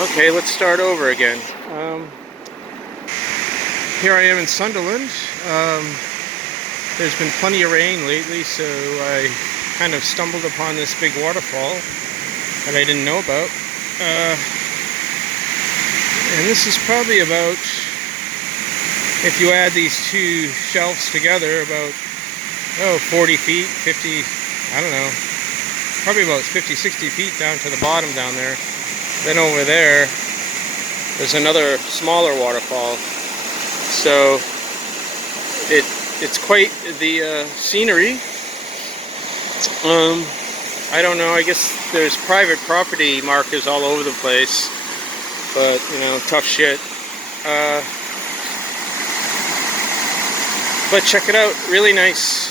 Okay, let's start over again. Here I am in Sunderland. There's been plenty of rain lately, so I kind of stumbled upon this big waterfall that I didn't know about. And this is probably about, if you add these two shelves together, about 40 feet, 50, I don't know, probably about 50, 60 feet down to the bottom down there. Then over there's another smaller waterfall. So it's quite the scenery. I don't know, I guess there's private property markers all over the place, but you know, tough shit. But check it out, really nice.